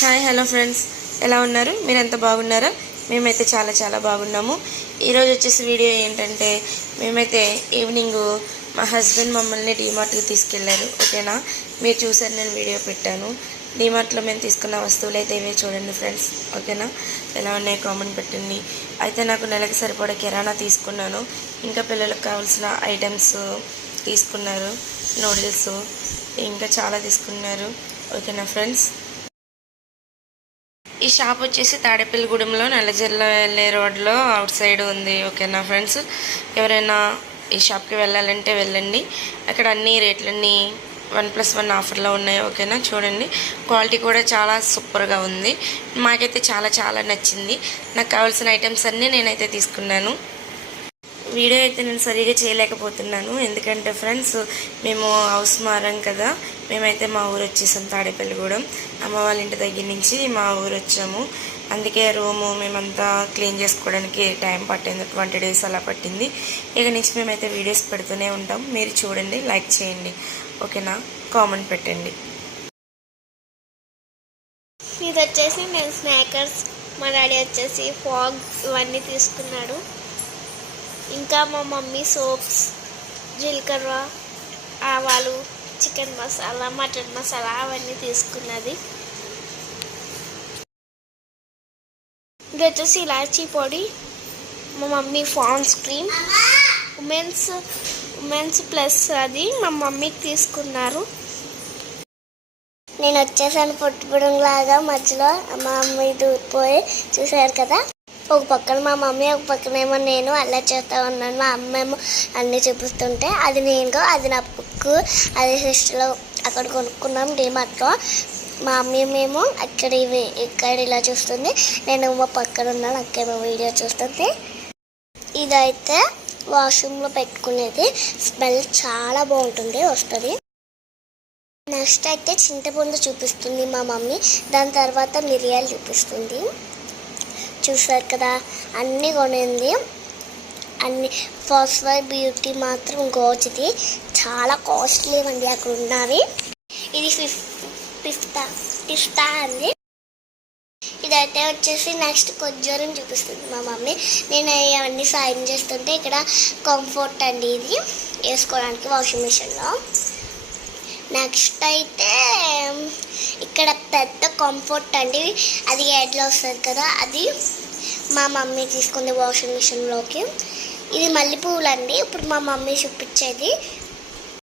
Hi hello friends, ఎలా ఉన్నారు? మీరు ఎంత బాగున్నారా? మేమైతే చాలా చాలా బాగున్నాము. ఈరోజు వచ్చేసి వీడియో ఏంటంటే, మేమైతే ఈవినింగ్ మా హస్బెండ్ మమ్మల్ని డీమార్ట్కి తీసుకెళ్లారు. ఓకేనా, మీరు చూసారు, నేను వీడియో పెట్టాను. డీమార్ట్లో మేము తీసుకున్న వస్తువులు అయితే ఇవే చూడండి ఫ్రెండ్స్. ఓకేనా, ఎలా ఉన్నాయి కామెంట్ పెట్టండి. అయితే నాకు నెలకి సరిపడా కిరాణా తీసుకున్నాను. ఇంకా పిల్లలకు కావాల్సిన ఐటమ్స్ తీసుకున్నారు, నూడిల్స్ ఇంకా చాలా తీసుకున్నారు. ఓకేనా ఫ్రెండ్స్, ఈ షాప్ వచ్చేసి తాడేపల్లిగూడెంలో నల్లజర్ల వెళ్ళే రోడ్లో అవుట్ సైడ్ ఉంది. ఓకేనా ఫ్రెండ్స్, ఎవరైనా ఈ షాప్కి వెళ్ళాలంటే వెళ్ళండి. అక్కడ అన్ని రేట్లన్నీ 1+1 ఆఫర్లో ఉన్నాయి. ఓకేనా, చూడండి, క్వాలిటీ కూడా చాలా సూపర్గా ఉంది. మాకైతే చాలా చాలా నచ్చింది. నాకు కావాల్సిన ఐటమ్స్ అన్నీ నేనైతే తీసుకున్నాను. వీడియో అయితే నేను సరిగా చేయలేకపోతున్నాను, ఎందుకంటే ఫ్రెండ్స్ మేము హౌస్ మారాం కదా. మేమైతే మా ఊరు వచ్చేసాం, తాడేపల్లిగూడెం. అమ్మ వాళ్ళ ఇంటి దగ్గర నుంచి మా ఊరు వచ్చాము. అందుకే రూము మేమంతా క్లీన్ చేసుకోవడానికి టైం పట్టింది, 20 days అలా పట్టింది. ఇక నుంచి మేమైతే వీడియోస్ పెడుతూనే ఉంటాం. మీరు చూడండి, లైక్ చేయండి. ఓకేనా, కామెంట్ పెట్టండి. ఇది వచ్చేసి నేను స్నాకర్స్, మా డాడీ వచ్చేసి ఫాగ్ ఇవన్నీ తీసుకున్నాడు. ఇంకా మా మమ్మీ సోప్స్, జీలకర్ర, ఆవాలు, చికెన్ మసాలా, మటన్ మసాలా అవన్నీ తీసుకున్నది. ఇది వచ్చేసి ఇలాచీ పొడి, మా mummy fans cream, women's plus అది మా మమ్మీకి తీసుకున్నారు. నేను వచ్చేసాను పొట్టుపుడం లాగా, మధ్యలో మా మమ్మీ దూరిపోయి చూసారు కదా. ఒక పక్కన మా మమ్మీ, ఒక పక్కనేమో నేను అలా చేస్తూ ఉన్నాను. మా అమ్మేమో అన్నీ చూపిస్తుంటే అది నేను, అది నా బుక్, అది సిస్టర్లో అక్కడ కొనుక్కున్నాం డీమార్ట్లో. మా మమ్మీ మేము ఇక్కడ ఇలా చూస్తుంది, నేను మా పక్కన ఉన్నాను, అక్కేమో వీడియో చూస్తుంది. ఇదైతే వాష్రూమ్లో పెట్టుకునేది, స్మెల్ చాలా బాగుంటుంది, వస్తుంది. నెక్స్ట్ అయితే చింతపండు చూపిస్తుంది మా మమ్మీ, దాని తర్వాత మిరియాలు చూపిస్తుంది. చూసారు కదా, అన్నీ కొనింది. అన్ని ఫాస్ఫర్ బ్యూటీ మాత్రం గోచిది, చాలా కాస్ట్లీ అండి అక్కడ ఉన్నవి. ఇది పిస్తా అండి. ఇదైతే వచ్చేసి నెక్స్ట్ కొజ్జోరం చూపిస్తుంది మా మమ్మీ. నేను అవన్నీ సాయం చేస్తుంటే ఇక్కడ కంఫర్ట్ అండి, ఇది వేసుకోవడానికి వాషింగ్ మిషన్లో. నెక్స్ట్ అయితే ఇక్కడ పెద్ద కంఫర్ట్ అండి, అది ఎడ్లో వస్తుంది కదా, అది మా మమ్మీ తీసుకుంది వాషింగ్ మిషన్లోకి. ఇది మల్లెపూలు అండి, ఇప్పుడు మా మమ్మీ చూపించేది.